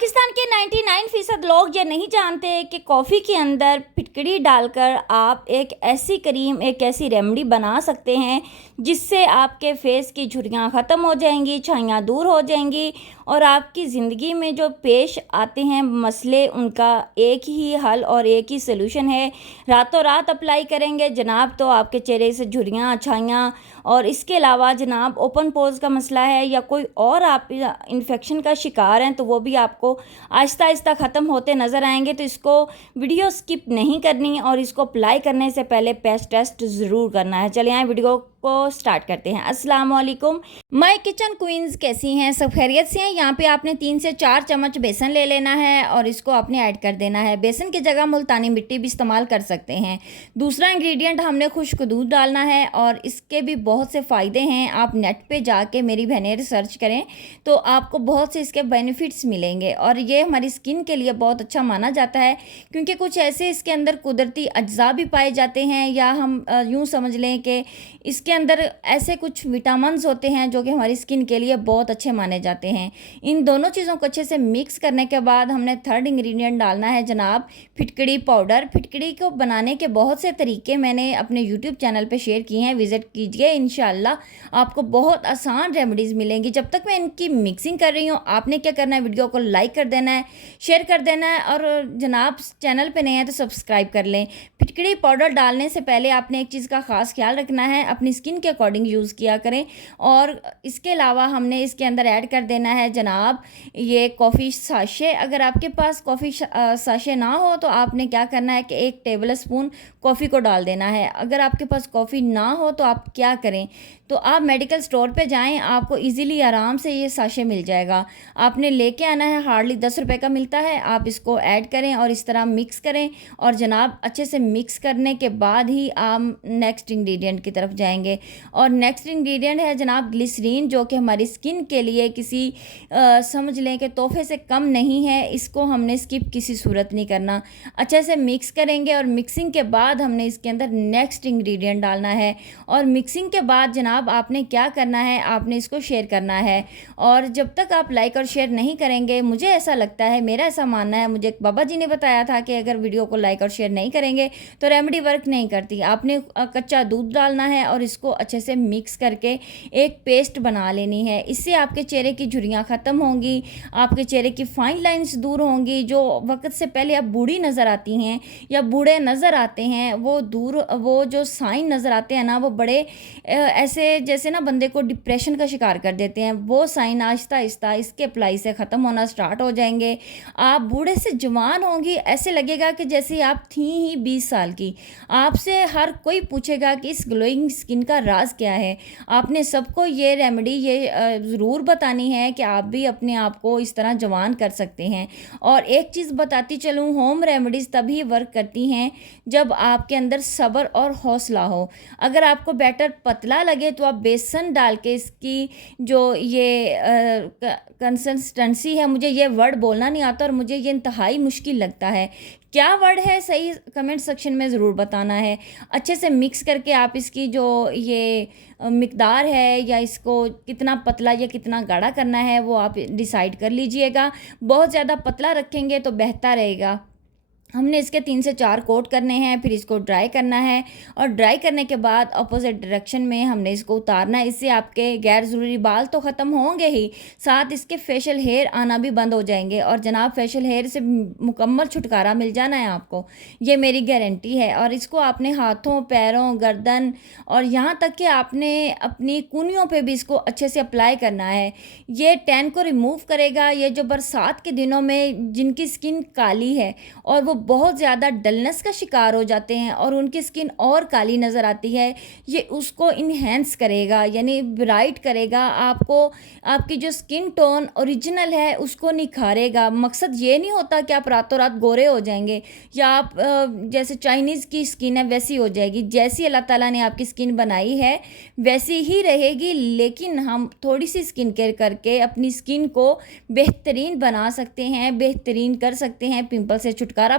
पाकिस्तान के 99% लोग ये नहीं जानते कि कॉफ़ी के अंदर फिटकरी डालकर आप एक ऐसी क्रीम, एक ऐसी रेमेडी बना सकते हैं जिससे आपके फेस की झुर्रियाँ ख़त्म हो जाएंगी, छाइयाँ दूर हो जाएंगी और आपकी ज़िंदगी में जो पेश आते हैं मसले, उनका एक ही हल और एक ही सलूशन है। रातों रात अप्लाई करेंगे जनाब तो आपके चेहरे से झुर्रियाँ, छाइयाँ, और इसके अलावा जनाब ओपन पोर्स का मसला है या कोई और आप इन्फेक्शन का शिकार हैं तो वो भी आपको आहिस्ता आहिस्ता ख़त्म होते नज़र आएंगे। तो इसको वीडियो स्किप नहीं करनी और इसको अप्लाई करने से पहले पेस्ट टेस्ट ज़रूर करना है। चलिए आए वीडियो को स्टार्ट करते हैं। अस्सलाम वालेकुम, माय किचन क्वींस कैसी हैं? सब खैरियत से हैं? यहाँ पे आपने 3 से 4 चम्मच बेसन ले लेना है और इसको आपने ऐड कर देना है। बेसन की जगह मुल्तानी मिट्टी भी इस्तेमाल कर सकते हैं। दूसरा इंग्रेडिएंट हमने खुश्क दूध डालना है और इसके भी बहुत से फ़ायदे हैं। आप नेट पे जाके मेरी बहनें रिसर्च करें तो आपको बहुत से इसके बेनिफिट्स मिलेंगे और ये हमारी स्किन के लिए बहुत अच्छा माना जाता है क्योंकि कुछ ऐसे इसके अंदर कुदरती अज्जा भी पाए जाते हैं, या हम यूँ समझ लें कि इसके अंदर ऐसे कुछ विटामिन्स होते हैं जो कि हमारी स्किन के लिए बहुत अच्छे माने जाते हैं। इन दोनों चीज़ों को अच्छे से मिक्स करने के बाद हमने थर्ड इंग्रेडिएंट डालना है जनाब फिटकड़ी पाउडर। फिटकड़ी को बनाने के बहुत से तरीके मैंने अपने यूट्यूब चैनल पे शेयर किए हैं, विज़िट कीजिए। इंशाल्लाह आपको बहुत आसान रेमेडीज़ मिलेंगी। जब तक मैं इनकी मिक्सिंग कर रही हूँ आपने क्या करना है, वीडियो को लाइक कर देना है, शेयर कर देना है और जनाब चैनल पे नए हैं तो सब्सक्राइब कर लें। फिटकड़ी पाउडर डालने से पहले आपने एक चीज़ का ख़ास ख्याल रखना है, अपनी स्किन के अकॉर्डिंग यूज़ किया करें। और इसके अलावा हमने इसके अंदर ऐड कर देना है जनाब ये कॉफ़ी साशे। अगर आपके पास कॉफ़ी साशे ना हो तो आपने क्या करना है कि 1 टेबल स्पून कॉफ़ी को डाल देना है। अगर आपके पास कॉफ़ी ना हो तो आप क्या करें, तो आप मेडिकल स्टोर पे जाएं, आपको इजीली आराम से ये साशे मिल जाएगा। आपने लेके आना है, हार्डली 10 रुपए का मिलता है। आप इसको ऐड करें और इस तरह मिक्स करें और जनाब अच्छे से मिक्स करने के बाद ही आप नेक्स्ट इंग्रेडिएंट की तरफ जाएंगे। और नेक्स्ट इंग्रेडिएंट है जनाब ग्लिसरीन, जो कि हमारी स्किन के लिए किसी समझ लें कि तोहफे से कम नहीं है। इसको हमने स्किप किसी सूरत नहीं करना। अच्छे से मिक्स करेंगे और मिक्सिंग के बाद हमने इसके अंदर नेक्स्ट इंग्रेडिएंट डालना है और मिक्सिंग के बाद जनाब आपने क्या करना है, आपने इसको शेयर करना है। और जब तक आप लाइक और शेयर नहीं करेंगे, मुझे ऐसा लगता है, मेरा ऐसा मानना है, मुझे एक बाबा जी ने बताया था कि अगर वीडियो को लाइक और शेयर नहीं करेंगे तो रेमेडी वर्क नहीं करती। आपने कच्चा दूध डालना है और इसको अच्छे से मिक्स करके एक पेस्ट बना लेनी है। इससे आपके चेहरे की झुर्रियाँ ख़त्म होंगी, आपके चेहरे की फाइन लाइंस दूर होंगी। जो वक्त से पहले आप बूढ़ी नज़र आती हैं या बूढ़े नज़र आते हैं वो दूर, वो जो साइन नज़र आते हैं ना, वो बड़े ऐसे जैसे ना बंदे को डिप्रेशन का शिकार कर देते हैं। वो साइन आहिस्ता आहिस्ता इसके अप्लाई से ख़त्म होना स्टार्ट हो जाएंगे। आप बूढ़े से जवान होंगी, ऐसे लगेगा कि जैसे आप थी ही 20 साल की। आपसे हर कोई पूछेगा कि इस ग्लोइंग स्किन का राज क्या है। आपने सबको ये रेमेडी ये ज़रूर बतानी है कि आप भी अपने आप को इस तरह जवान कर सकते हैं। और एक चीज़ बताती चलूँ, होम रेमेडीज़ तभी वर्क करती हैं जब आपके अंदर सब्र और हौसला हो। अगर आपको बैटर पतला लगे तो आप बेसन डाल के इसकी जो ये कंसिस्टेंसी है, मुझे ये वर्ड बोलना नहीं आता और मुझे ये इंतहाई मुश्किल लगता है, क्या वर्ड है सही कमेंट सेक्शन में ज़रूर बताना है। अच्छे से मिक्स करके आप इसकी जो ये मिकदार है या इसको कितना पतला या कितना गाढ़ा करना है वो आप डिसाइड कर लीजिएगा। बहुत ज़्यादा पतला रखेंगे तो बेहतर रहेगा। हमने इसके 3 से 4 कोट करने हैं, फिर इसको ड्राई करना है और ड्राई करने के बाद अपोजिट डायरेक्शन में हमने इसको उतारना है। इससे आपके गैर ज़रूरी बाल तो ख़त्म होंगे ही, साथ इसके फेशियल हेयर आना भी बंद हो जाएंगे और जनाब फेशियल हेयर से मुकम्मल छुटकारा मिल जाना है आपको, ये मेरी गारंटी है। और इसको आपने हाथों, पैरों, गर्दन और यहाँ तक कि आपने अपनी कूनियों पे भी इसको अच्छे से अप्लाई करना है। ये टैन को रिमूव करेगा। ये जो बरसात के दिनों में जिनकी स्किन काली है और वो बहुत ज़्यादा डलनेस का शिकार हो जाते हैं और उनकी स्किन और काली नज़र आती है, ये उसको इन्हेंस करेगा, यानी ब्राइट करेगा आपको। आपकी जो स्किन टोन ओरिजिनल है उसको निखारेगा। मकसद ये नहीं होता कि आप रातों रात गोरे हो जाएंगे या आप जैसे चाइनीज़ की स्किन है वैसी हो जाएगी। जैसी अल्लाह ताला ने आपकी स्किन बनाई है वैसी ही रहेगी, लेकिन हम थोड़ी सी स्किन केयर करके अपनी स्किन को बेहतरीन बना सकते हैं, बेहतरीन कर सकते हैं, पिंपल से छुटकारा